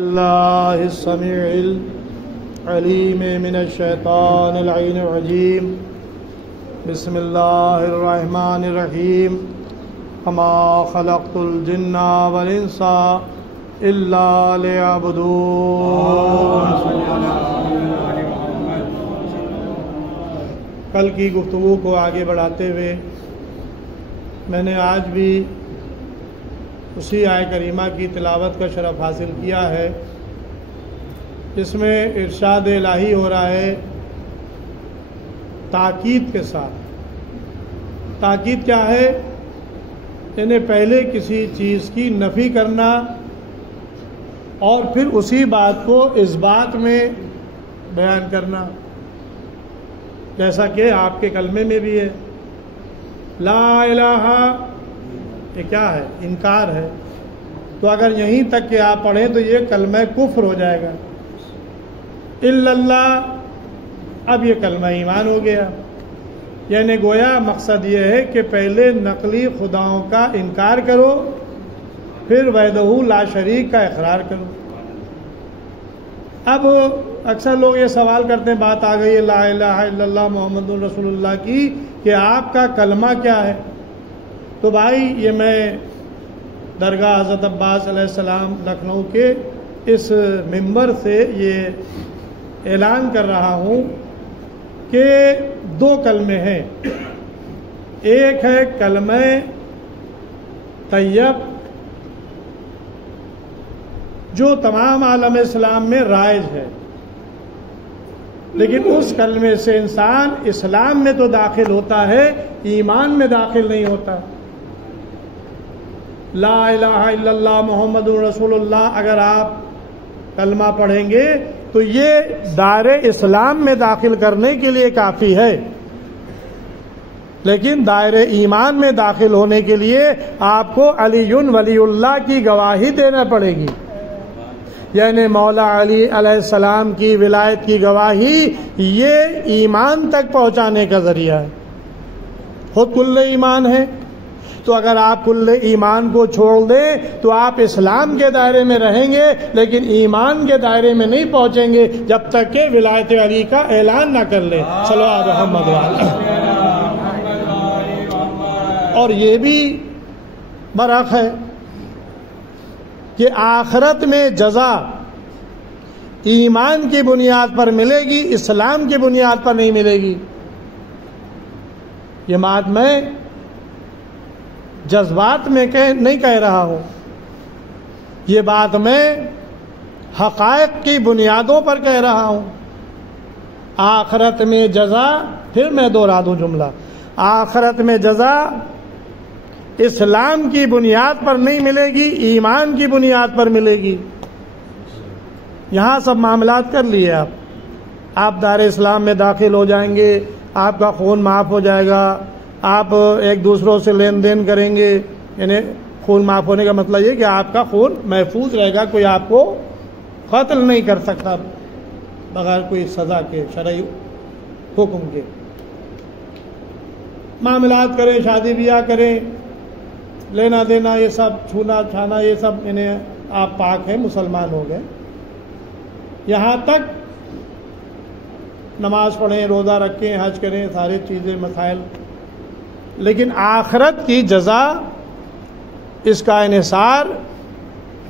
اللہ السمیع العلیم من الشیطان اللعین الرجیم بسم اللہ الرحمن الرحیم وما خلقت الجن والانس الا لیعبدون۔ کل کی گفتگو کو آگے بڑھاتے ہوئے میں نے آج بھی اسی آیہ کریمہ کی تلاوت کا شرف حاصل کیا ہے جس میں ارشاد الہی ہو رہا ہے تاکید کے ساتھ۔ تاکید کیا ہے؟ یعنی پہلے کسی چیز کی نفی کرنا اور پھر اسی بات کو اس بات میں بیان کرنا، جیسا کہ آپ کے کلمے میں بھی ہے لا الہ، یہ کیا ہے؟ انکار ہے۔ تو اگر یہیں تک کہ آپ پڑھیں تو یہ کلمہ کفر ہو جائے گا۔ الا اللہ، اب یہ کلمہ ایمان ہو گیا۔ یعنی گویا مقصد یہ ہے کہ پہلے نقلی خداؤں کا انکار کرو، پھر وحدہ لا شریک کا اقرار کرو۔ اب اکثر لوگ یہ سوال کرتے ہیں، بات آ گئی ہے لا الہ الا اللہ محمد رسول اللہ کی، کہ آپ کا کلمہ کیا ہے؟ تو بھائی یہ میں درگاہ حضرت عباس علیہ السلام لکھنؤ کے اس ممبر سے یہ اعلان کر رہا ہوں کہ دو کلمے ہیں۔ ایک ہے کلمہ طیب جو تمام عالم اسلام میں رائج ہے، لیکن اس کلمے سے انسان اسلام میں تو داخل ہوتا ہے، ایمان میں داخل نہیں ہوتا۔ لا الہ الا اللہ محمد رسول اللہ اگر آپ کلمہ پڑھیں گے تو یہ دائرے اسلام میں داخل کرنے کے لیے کافی ہے، لیکن دائرے ایمان میں داخل ہونے کے لیے آپ کو علی ولی اللہ کی گواہی دینا پڑے گی۔ یعنی مولا علی علیہ السلام کی ولایت کی گواہی یہ ایمان تک پہنچانے کا ذریعہ ہے، خود کل ایمان ہے۔ تو اگر آپ کل ایمان کو چھوڑ دیں تو آپ اسلام کے دائرے میں رہیں گے، لیکن ایمان کے دائرے میں نہیں پہنچیں گے جب تک کہ ولایت علی کا اعلان نہ کر لیں۔ صلی اللہ محمد وعلیہ۔ اور یہ بھی برحق ہے کہ آخرت میں جزا ایمان کی بنیاد پر ملے گی، اسلام کی بنیاد پر نہیں ملے گی۔ یہ بات میں جذبات میں نہیں کہہ رہا ہوں، یہ بات میں حقائق کی بنیادوں پر کہہ رہا ہوں۔ آخرت میں جزا، پھر میں دوہرا دوں جملہ، آخرت میں جزا اسلام کی بنیاد پر نہیں ملے گی، ایمان کی بنیاد پر ملے گی۔ یہاں سب معاملات کر لیے آپ دار اسلام میں داخل ہو جائیں گے، آپ کا خون معاف ہو جائے گا، آپ ایک دوسروں سے لین دین کریں گے۔ یعنی خون معاف ہونے کا مطلب یہ کہ آپ کا خون محفوظ رہے گا، کوئی آپ کو قتل نہیں کر سکتا بغیر کوئی سزا کے، شرعی حکم کے۔ معاملات کریں، شادی بیاہ کریں، لینا دینا، یہ سب چھونا چھانا، یہ سب انہیں آپ پاک ہیں، مسلمان ہو گئے۔ یہاں تک نماز پڑھیں، روزہ رکھیں، حج کریں، ساری چیزیں مسائل، لیکن آخرت کی جزا، اس کا انحصار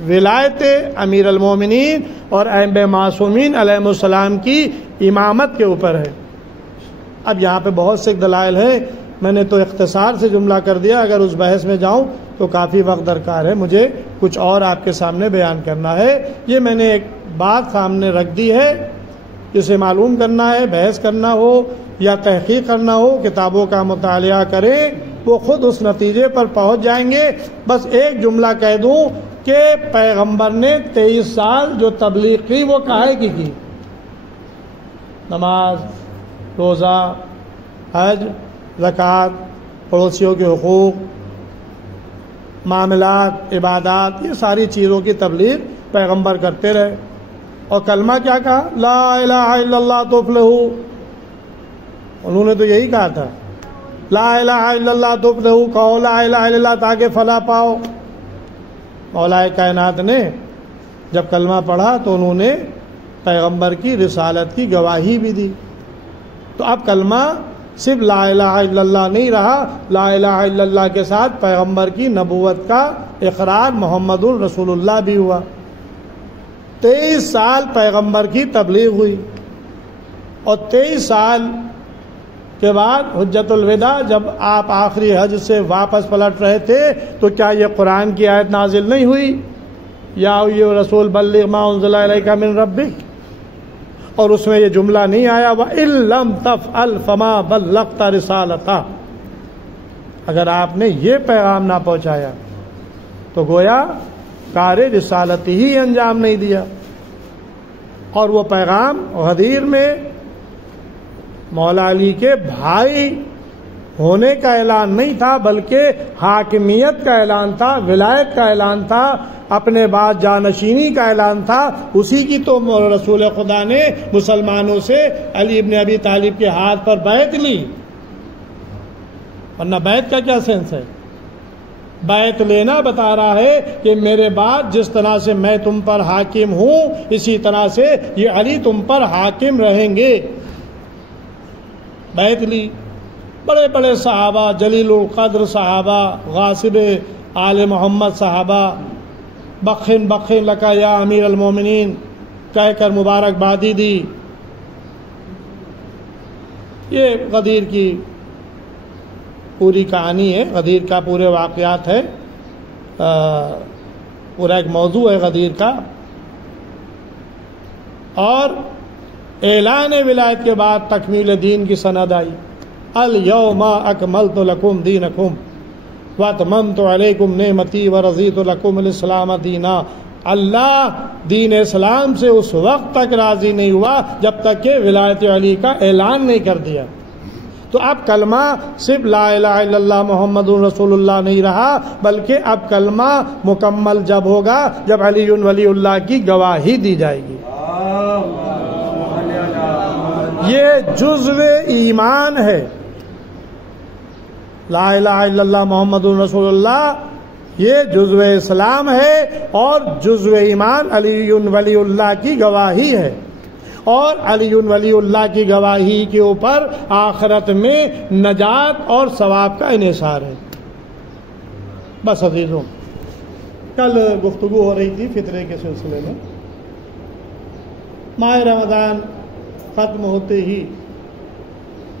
ولایت امیر المومنین اور ائمہ معصومین علیہ السلام کی امامت کے اوپر ہے۔ اب یہاں پہ بہت سے دلائل ہیں، میں نے تو اختصار سے جملہ کر دیا، اگر اس بحث میں جاؤں تو کافی وقت درکار ہے، مجھے کچھ اور آپ کے سامنے بیان کرنا ہے۔ یہ میں نے ایک بات سامنے رکھ دی ہے، جسے معلوم کرنا ہے، بحث کرنا ہو یا تحقیق کرنا ہو، کتابوں کا مطالعہ کریں، وہ خود اس نتیجے پر پہنچ جائیں گے۔ بس ایک جملہ کہہ دوں کہ پیغمبر نے 23 سال جو تبلیغ کی وہ کاہے کی کی؟ نماز، روزہ، حج، زکوٰۃ، پڑوسیوں کے حقوق، معاملات، عبادات، یہ ساری چیزوں کی تبلیغ پیغمبر کرتے رہے۔ اور کلمہ کیا کہا؟ لا الہ الا اللہ تفلحوا، انہوں نے تو یہی کہا تھا، لا الہ الا اللہ تفلحوا، کہو لا الہ الا اللہ تاکہ فلاح پاؤ۔ مولا کائنات نے جب کلمہ پڑھا تو انہوں نے پیغمبر کی رسالت کی گواہی بھی دی. تو اب کلمہ صرف لا الہ الا اللہ نہیں رہا، لا الہ الا اللہ کے ساتھ پیغمبر کی نبوت کا اقرار محمد الرسول اللہ بھی ہوا. 23 سال پیغمبر کی تبلیغ ہوئی اور 23 سال کے بعد حجت الوداع جب آپ آخری حج سے واپس پلٹ رہے تھے تو کیا یہ قرآن کی آیت نازل نہیں ہوئی؟ یا ایھا رسول بلغ ما انزل الیک من ربک، اور اس میں یہ جملہ نہیں آیا وَإِن لَّمْ تَفْعَلْ فَمَا بَلَّغْتَ رِسَالَتَهُ، اگر آپ نے یہ پیغام نہ پہنچایا تو گویا کار رسالت ہی انجام نہیں دیا. اور وہ پیغام غدیر میں مولا علی کے بھائی ہونے کا اعلان نہیں تھا، بلکہ حاکمیت کا اعلان تھا، ولایت کا اعلان تھا، اپنے بعد جانشینی کا اعلان تھا. اسی کی تو رسول خدا نے مسلمانوں سے علی ابن ابی طالب کے ہاتھ پر بیعت لی، ورنہ بیعت کا کیا سینس ہے؟ بیعت لینا بتا رہا ہے کہ میرے بعد جس طرح سے میں تم پر حاکم ہوں اسی طرح سے یہ علی تم پر حاکم رہیں گے. بیعت لی. بڑے بڑے صحابہ، جلیل القدر صحابہ، غاصب آل محمد صحابہ بخن بخن لکا یا امیر المومنین کہہ کر مبارکبادی دی. یہ غدیر کی پوری کہانی ہے، غدیر کا پورے واقعات ہے، پورا ایک موضوع ہے غدیر کا. اور اعلان ولایت کے بعد تکمیل دین کی سند آئی. الیوم اکملت لکم دینکم واتممت علیکم نعمتی ورضیت لکم الاسلام دینا. اللہ دین اسلام سے اس وقت تک راضی نہیں ہوا جب تک کہ ولایت علی کا اعلان نہیں کر دیا. تو اب کلمہ صرف لا الہ الا اللہ محمد رسول اللہ نہیں رہا، بلکہ اب کلمہ مکمل جب ہوگا جب علی ولی اللہ کی گواہی دی جائے گی. یہ جزو ایمان ہے. لا الہ الا اللہ محمد رسول اللہ یہ جزو اسلام ہے اور جزو ایمان علی ولی اللہ کی گواہی ہے. اور علی ولی اللہ کی گواہی کے اوپر آخرت میں نجات اور ثواب کا انحصار ہے. بس عزیزوں، کل گفتگو ہو رہی تھی فطرے کے سلسلے میں. ماہ رمضان ختم ہوتے ہی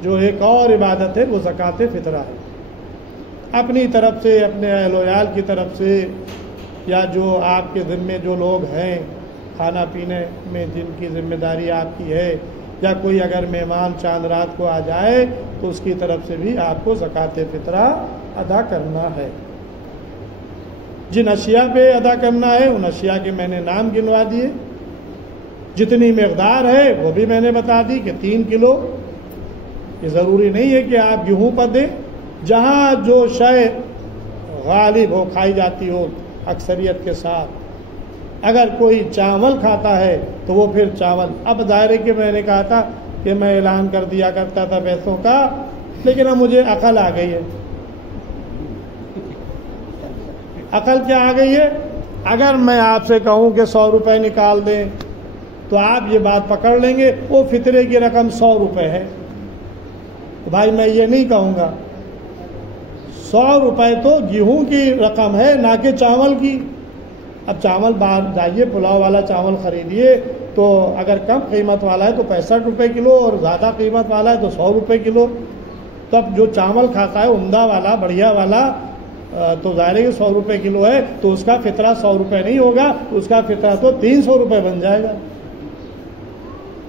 جو ایک اور عبادت ہے وہ زکوٰۃ فطرہ ہے. اپنی طرف سے، اپنے اہل و عیال کی طرف سے، یا جو آپ کے ذمے جو لوگ ہیں کھانا پینے میں جن کی ذمہ داری آپ کی ہے، یا کوئی اگر مہمان چاند رات کو آ جائے تو اس کی طرف سے بھی آپ کو زکوٰۃ فطرہ ادا کرنا ہے. جن اشیاء پہ ادا کرنا ہے ان اشیاء کے میں نے نام گنوا دیے، جتنی مقدار ہے وہ بھی میں نے بتا دی کہ 3 کلو. یہ ضروری نہیں ہے کہ آپ گیہوں پر دیں، جہاں جو شے غالب ہو، کھائی جاتی ہو اکثریت کے ساتھ. اگر کوئی چاول کھاتا ہے تو وہ پھر چاول. اب دائرے کے میں نے کہا تھا کہ میں اعلان کر دیا کرتا تھا پیسوں کا، لیکن اب مجھے عقل آ گئی ہے. عقل کیا آ گئی ہے؟ اگر میں آپ سے کہوں کہ 100 روپے نکال دیں تو آپ یہ بات پکڑ لیں گے وہ فطرے کی رقم 100 روپے ہے. بھائی میں یہ نہیں کہوں گا. 100 روپے تو گیہوں کی رقم ہے، نہ کہ چاول کی. اب چاول باہر جائیے پلاؤ والا چاول خریدیے تو اگر کم قیمت والا ہے تو 65 روپے کلو اور زیادہ قیمت والا ہے تو 100 روپے کلو. تو اب جو چاول کھاتا ہے عمدہ والا، بڑھیا والا، تو ظاہر ہے کہ 100 روپے کلو ہے تو اس کا فطرہ 100 روپے نہیں ہوگا، اس کا فطرہ تو 300 روپے بن جائے گا.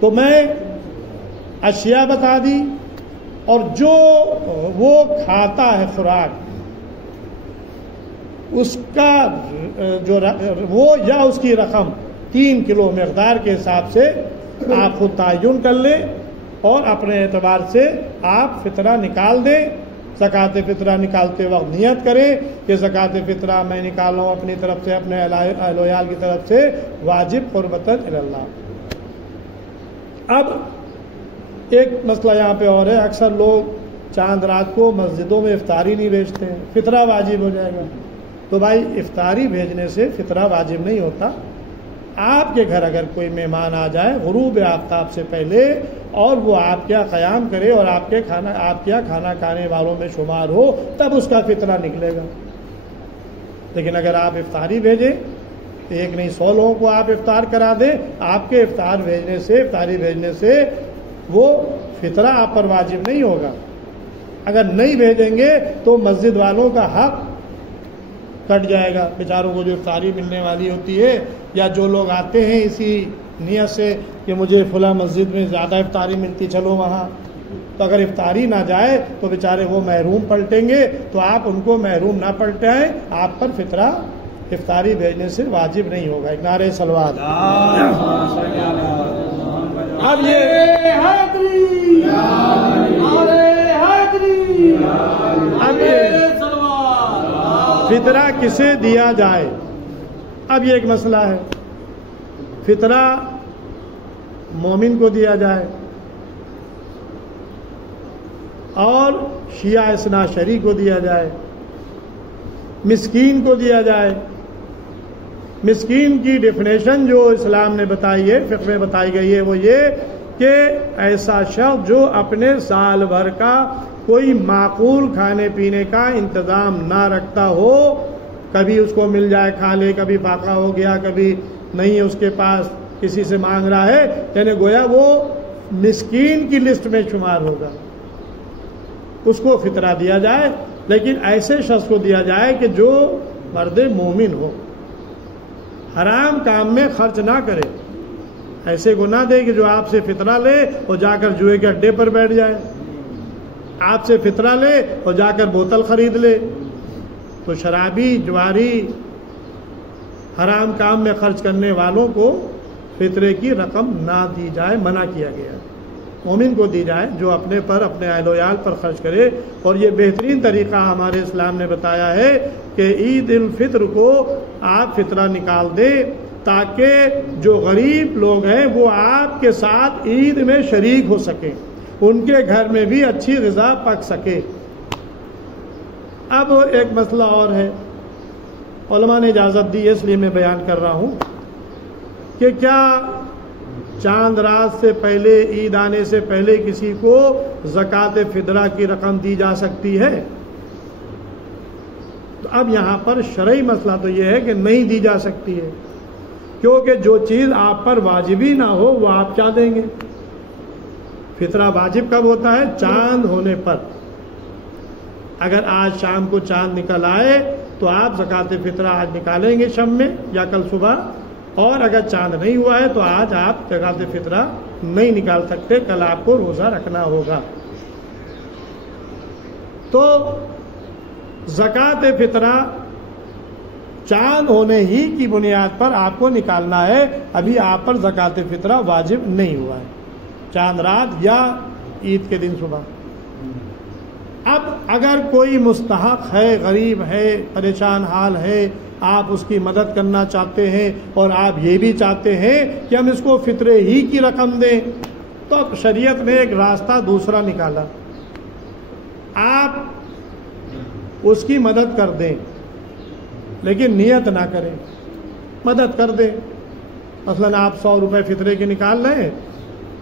تو میں اشیاء بتا دی، اور جو وہ کھاتا ہے خوراک اس کا جو وہ یا اس کی رقم 3 کلو مقدار کے حساب سے آپ خود تعین کر لیں اور اپنے اعتبار سے آپ فطرہ نکال دیں. زکوٰۃ فطرہ نکالتے وقت نیت کریں کہ زکوٰۃ فطرہ میں نکال رہا ہوں اپنی طرف سے، اپنے اہل و عیال کی طرف سے، واجب قربتاً الی اللہ. اب ایک مسئلہ یہاں پہ اور ہے، اکثر لوگ چاند رات کو مسجدوں میں افطاری نہیں بھیجتے ہیں، فطرہ واجب ہو جائے گا. تو بھائی افطاری بھیجنے سے فطرہ واجب نہیں ہوتا. آپ کے گھر اگر کوئی مہمان آ جائے غروب آفتاب سے پہلے اور وہ آپ کے یہاں قیام کرے اور آپ کے یہاں کھانا کھانے والوں میں شمار ہو تب اس کا فطرہ نکلے گا. لیکن اگر آپ افطاری بھیجیں، ایک نہیں 100 لوگوں کو آپ افطار کرا دیں، آپ کے افطاری بھیجنے سے وہ فطرہ آپ پر واجب نہیں ہوگا. اگر نہیں بھیجیں گے تو مسجد والوں کا حق کٹ جائے گا، بیچاروں کو جو افطاری ملنے والی ہوتی ہے، یا جو لوگ آتے ہیں اسی نیت سے کہ مجھے فلاں مسجد میں زیادہ افطاری ملتی چلو وہاں، تو اگر افطاری نہ جائے تو بیچارے وہ محروم پلٹیں گے. تو آپ ان کو محروم نہ پلٹائیں، آپ پر فطرہ افطاری بھیجنے سے واجب نہیں ہوگا. ایک نعرہ صلوات. اب یہ فطرہ کسے دیا جائے، اب یہ ایک مسئلہ ہے. فطرہ مومن کو دیا جائے اور شیعہ اثنا عشری کو دیا جائے، مسکین کو دیا جائے. مسکین کی ڈیفینیشن جو اسلام نے بتائی ہے، فقہ میں بتائی گئی ہے، وہ یہ کہ ایسا شخص جو اپنے سال بھر کا کوئی معقول کھانے پینے کا انتظام نہ رکھتا ہو، کبھی اس کو مل جائے کھا لے، کبھی فاقہ ہو گیا، کبھی نہیں اس کے پاس، کسی سے مانگ رہا ہے، یعنی گویا وہ مسکین کی لسٹ میں شمار ہوگا. اس کو فطرہ دیا جائے، لیکن ایسے شخص کو دیا جائے کہ جو مرد مومن ہو، حرام کام میں خرچ نہ کرے. ایسے کو نہ دے کہ جو آپ سے فطرہ لے اور جا کر جوئے کے اڈے پر بیٹھ جائے، آپ سے فطرہ لے اور جا کر بوتل خرید لے. تو شرابی، جواری، حرام کام میں خرچ کرنے والوں کو فطرے کی رقم نہ دی جائے، منع کیا گیا. مومن کو دی جائے جو اپنے پر، اپنے اہل و عیال پر خرچ کرے. اور یہ بہترین طریقہ ہمارے اسلام نے بتایا ہے کہ عید الفطر کو آپ فطرہ نکال دیں تاکہ جو غریب لوگ ہیں وہ آپ کے ساتھ عید میں شریک ہو سکیں، ان کے گھر میں بھی اچھی غذا پک سکے. اب ایک مسئلہ اور ہے، علماء نے اجازت دی ہے اس لیے میں بیان کر رہا ہوں کہ کیا چاند رات سے پہلے، عید آنے سے پہلے کسی کو زکوٰۃ فطرہ کی رقم دی جا سکتی ہے؟ تو اب یہاں پر شرعی مسئلہ تو یہ ہے کہ نہیں دی جا سکتی ہے، کیونکہ جو چیز آپ پر واجبی نہ ہو وہ آپ کیا دیں گے؟ فطرہ واجب کب ہوتا ہے؟ چاند ہونے پر. اگر آج شام کو چاند نکل آئے تو آپ زکوٰۃ فطرہ آج نکالیں گے شام میں یا کل صبح، اور اگر چاند نہیں ہوا ہے تو آج آپ زکوٰۃ فطرہ نہیں نکال سکتے، کل آپ کو روزہ رکھنا ہوگا. تو زکوٰۃ فطرہ چاند ہونے ہی کی بنیاد پر آپ کو نکالنا ہے، ابھی آپ پر زکوٰۃ فطرہ واجب نہیں ہوا ہے، چاند رات یا عید کے دن صبح. اب اگر کوئی مستحق ہے، غریب ہے، پریشان حال ہے، آپ اس کی مدد کرنا چاہتے ہیں اور آپ یہ بھی چاہتے ہیں کہ ہم اس کو فطرے ہی کی رقم دیں، تو اب شریعت نے ایک راستہ دوسرا نکالا. آپ اس کی مدد کر دیں لیکن نیت نہ کریں، مدد کر دیں. مثلاً آپ 100 روپے فطرے کے نکال رہے ہیں،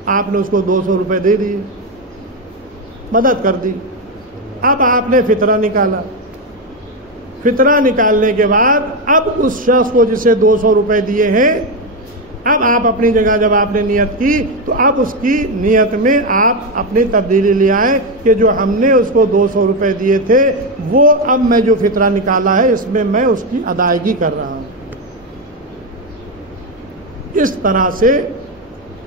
آپ نے اس کو 200 روپے دے دیے، مدد کر دی. اب آپ نے فطرہ نکالا، فطرہ نکالنے کے بعد اب اس شخص کو جسے 200 روپے دیے ہیں، اب آپ اپنی جگہ جب آپ نے نیت کی تو اب اس کی نیت میں آپ اپنی تبدیلی لے آئیں کہ جو ہم نے اس کو 200 روپے دیے تھے وہ اب میں جو فطرہ نکالا ہے اس میں میں اس کی ادائیگی کر رہا ہوں. اس طرح سے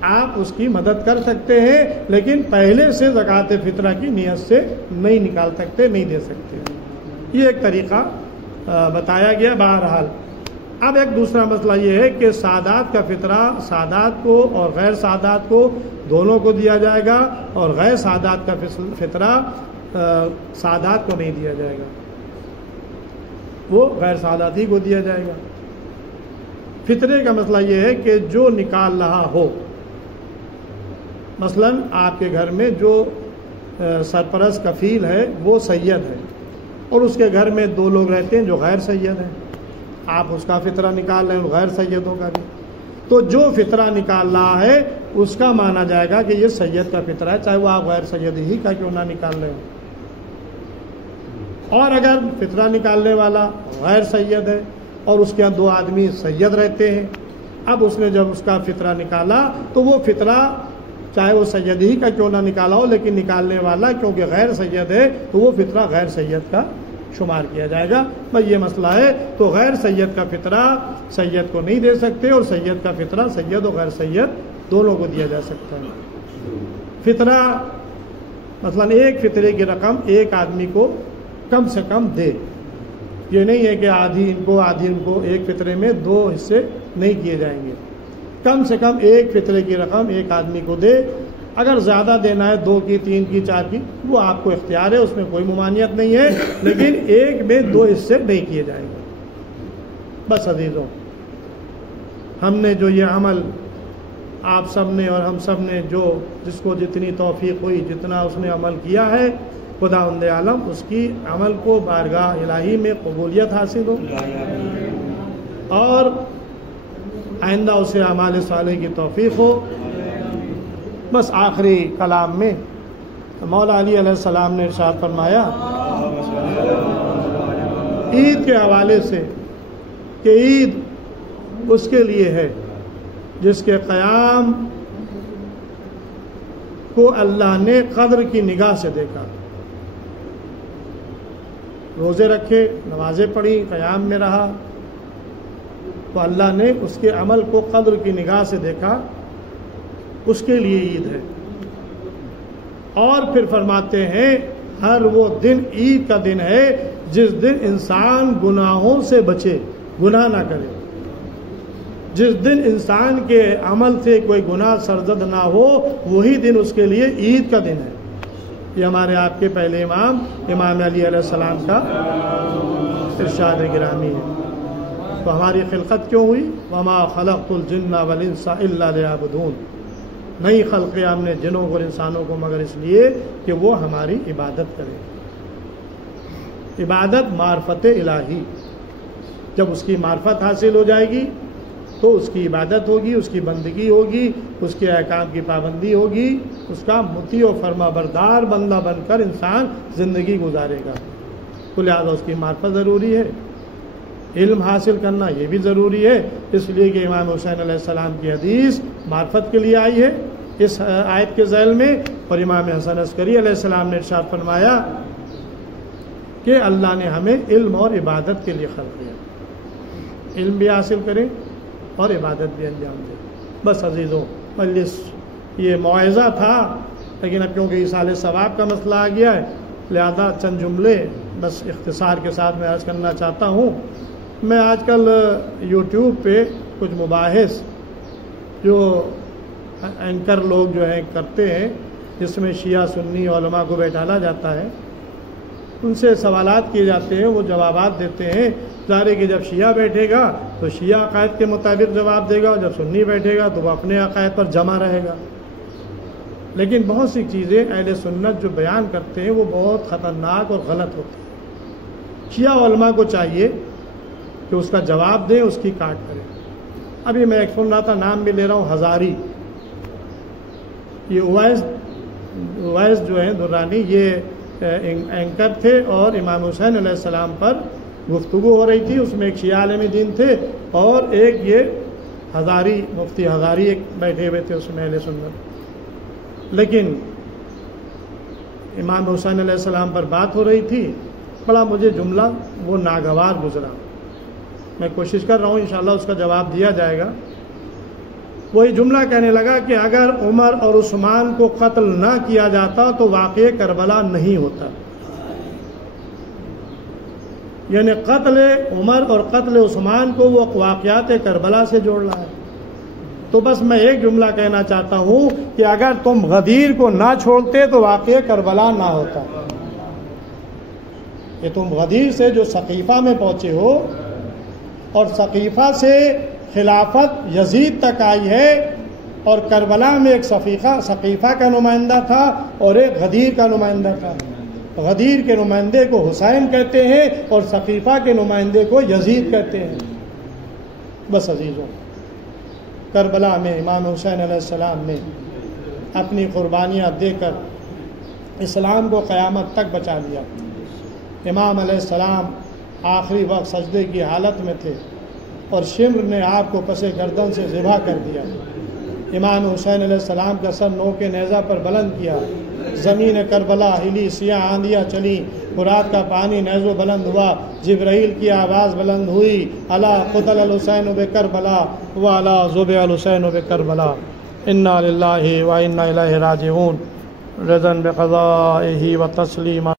آپ اس کی مدد کر سکتے ہیں، لیکن پہلے سے زکوٰۃ فطرہ کی نیت سے نہیں نکال سکتے، نہیں دے سکتے. یہ ایک طریقہ بتایا گیا. بہرحال اب ایک دوسرا مسئلہ یہ ہے کہ سادات کا فطرہ سادات کو اور غیر سادات کو دونوں کو دیا جائے گا، اور غیر سادات کا فطرہ سادات کو نہیں دیا جائے گا، وہ غیر سادات ہی کو دیا جائے گا. فطرے کا مسئلہ یہ ہے کہ جو نکال رہا ہو، مثلاً آپ کے گھر میں جو سرپرست کفیل ہے وہ سید ہے اور اس کے گھر میں 2 لوگ رہتے ہیں جو غیر سید ہیں، آپ اس کا فطرہ نکال رہے ہیں غیر سیدوں کا بھی. تو جو فطرہ نکال رہا ہے اس کا مانا جائے گا کہ یہ سید کا فطرہ ہے، چاہے وہ آپ غیر سید ہی کا کیوں نہ نکال رہے ہو۔ اور اگر فطرہ نکالنے والا غیر سید ہے اور اس کے یہاں 2 آدمی سید رہتے ہیں، اب اس نے جب اس کا فطرہ نکالا تو وہ فطرہ چاہے وہ سید ہی کا کیوں نہ نکالا ہو، لیکن نکالنے والا کیونکہ غیر سید ہے تو وہ فطرہ غیر سید کا شمار کیا جائے گا۔ بس یہ مسئلہ ہے، تو غیر سید کا فطرہ سید کو نہیں دے سکتے، اور سید کا فطرہ سید اور غیر سید دونوں کو دیا جا سکتا ہے۔ فطرہ مثلا ایک فطرے کی رقم ایک آدمی کو کم سے کم دے، یہ نہیں ہے کہ آدھی ان کو ایک فطرے میں 2 حصے نہیں کیے جائیں گے، کم سے کم ایک فطرے کی رقم ایک آدمی کو دے۔ اگر زیادہ دینا ہے 2 کی 3 کی 4 کی وہ آپ کو اختیار ہے، اس میں کوئی ممانعت نہیں ہے، لیکن ایک میں 2 حصے نہیں کیے جائیں گے۔ بس عزیزوں، ہم نے جو یہ عمل آپ سب نے اور ہم سب نے جو جس کو جتنی توفیق ہوئی جتنا اس نے عمل کیا ہے، خداوند عالم اس کی عمل کو بارگاہ الہی میں قبولیت حاصل ہو اور آئندہ اسے اعمال صالح کی توفیق ہو۔ بس آخری کلام میں مولا علی علیہ السلام نے ارشاد فرمایا عید کے حوالے سے کہ عید اس کے لیے ہے جس کے قیام کو اللہ نے قدر کی نگاہ سے دیکھا، روزے رکھے، نمازیں پڑھی، قیام میں رہا، تو اللہ نے اس کے عمل کو قدر کی نگاہ سے دیکھا، اس کے لیے عید ہے۔ اور پھر فرماتے ہیں ہر وہ دن عید کا دن ہے جس دن انسان گناہوں سے بچے، گناہ نہ کرے، جس دن انسان کے عمل سے کوئی گناہ سرزد نہ ہو، وہی دن اس کے لیے عید کا دن ہے۔ یہ ہمارے آپ کے پہلے امام علی علیہ السلام کا ارشاد گرامی ہے۔ تو ہماری خلقت کیوں ہوئی؟ وما خلقت الجن والانس الا لیعبدون، نہیں خلق ہم نے جنوں اور انسانوں کو مگر اس لیے کہ وہ ہماری عبادت کریں۔ عبادت معرفت الہی، جب اس کی معرفت حاصل ہو جائے گی تو اس کی عبادت ہوگی، اس کی بندگی ہوگی، اس کے احکام کی پابندی ہوگی، اس کا مطیع و فرما بردار بندہ بن کر انسان زندگی گزارے گا۔ تو لہٰذا اس کی معرفت ضروری ہے، علم حاصل کرنا یہ بھی ضروری ہے، اس لیے کہ امام حسین علیہ السلام کی حدیث معرفت کے لیے آئی ہے اس آیت کے ذیل میں، اور امام حسن عسکری علیہ السلام نے ارشاد فرمایا کہ اللہ نے ہمیں علم اور عبادت کے لیے خلق کیا، علم بھی حاصل کریں اور عبادت بھی انجام دیں۔ بس عزیزوں، مجلس یہ موعظہ تھا، لیکن اب کیونکہ ایصال ثواب کا مسئلہ آ گیا ہے لہذا چند جملے بس اختصار کے ساتھ میں عرض کرنا چاہتا ہوں۔ میں آج کل یوٹیوب پہ کچھ مباحث جو اینکر لوگ جو ہیں کرتے ہیں، جس میں شیعہ سنی علماء کو بیٹھالا جاتا ہے، ان سے سوالات کیے جاتے ہیں، وہ جوابات دیتے ہیں۔ ظاہر ہے کہ جب شیعہ بیٹھے گا تو شیعہ عقائد کے مطابق جواب دے گا، اور جب سنی بیٹھے گا تو وہ اپنے عقائد پر جمع رہے گا۔ لیکن بہت سی چیزیں اہل سنت جو بیان کرتے ہیں وہ بہت خطرناک اور غلط ہوتی ہیں۔ شیعہ علماء کو چاہیے کہ اس کا جواب دیں، اس کی کاٹ کریں۔ ابھی میں ایک سن رہا تھا، نام بھی لے رہا ہوں، ہزاری، یہ اویس جو ہیں درانی، یہ اینکر تھے اور امام حسین علیہ السلام پر گفتگو ہو رہی تھی، اس میں ایک شیعہ عالم دین تھے اور ایک یہ ہزاری، مفتی ہزاری ایک بیٹھے ہوئے تھے اس میں اہل سنت۔ لیکن امام حسین علیہ السلام پر بات ہو رہی تھی، بڑا مجھے جملہ وہ ناگوار گزرا، میں کوشش کر رہا ہوں انشاءاللہ اس کا جواب دیا جائے گا۔ وہی جملہ کہنے لگا کہ اگر عمر اور عثمان کو قتل نہ کیا جاتا تو واقعہ کربلا نہیں ہوتا، یعنی قتل عمر اور قتل عثمان کو وہ واقعات کربلا سے جوڑ رہا ہے۔ تو بس میں ایک جملہ کہنا چاہتا ہوں کہ اگر تم غدیر کو نہ چھوڑتے تو واقعہ کربلا نہ ہوتا۔ کہ تم غدیر سے جو سقیفہ میں پہنچے ہو اور سقیفہ سے خلافت یزید تک آئی ہے، اور کربلا میں ایک سقیفہ کا نمائندہ تھا اور ایک غدیر کا نمائندہ تھا۔ غدیر کے نمائندے کو حسین کہتے ہیں اور سقیفہ کے نمائندے کو یزید کہتے ہیں۔ بس عزیزوں، کربلا میں امام حسین علیہ السلام نے اپنی قربانیاں دے کر اسلام کو قیامت تک بچا لیا۔ امام علیہ السلام آخری وقت سجدے کی حالت میں تھے اور شمر نے آپ کو پس گردن سے ذبح کر دیا۔ امام حسین علیہ السلام کا سر نو کے نیزہ پر بلند کیا، زمین کربلا ہلی، سیاہ آندیاں چلی، فرات کا پانی نیزو بلند ہوا، جبرائیل کی آواز بلند ہوئی، الا قتل الحسین بکربلا والا ذبح الحسین بکربلا، انا للہ و انا الیہ راجعون، رضا بقضائہ و تسلیما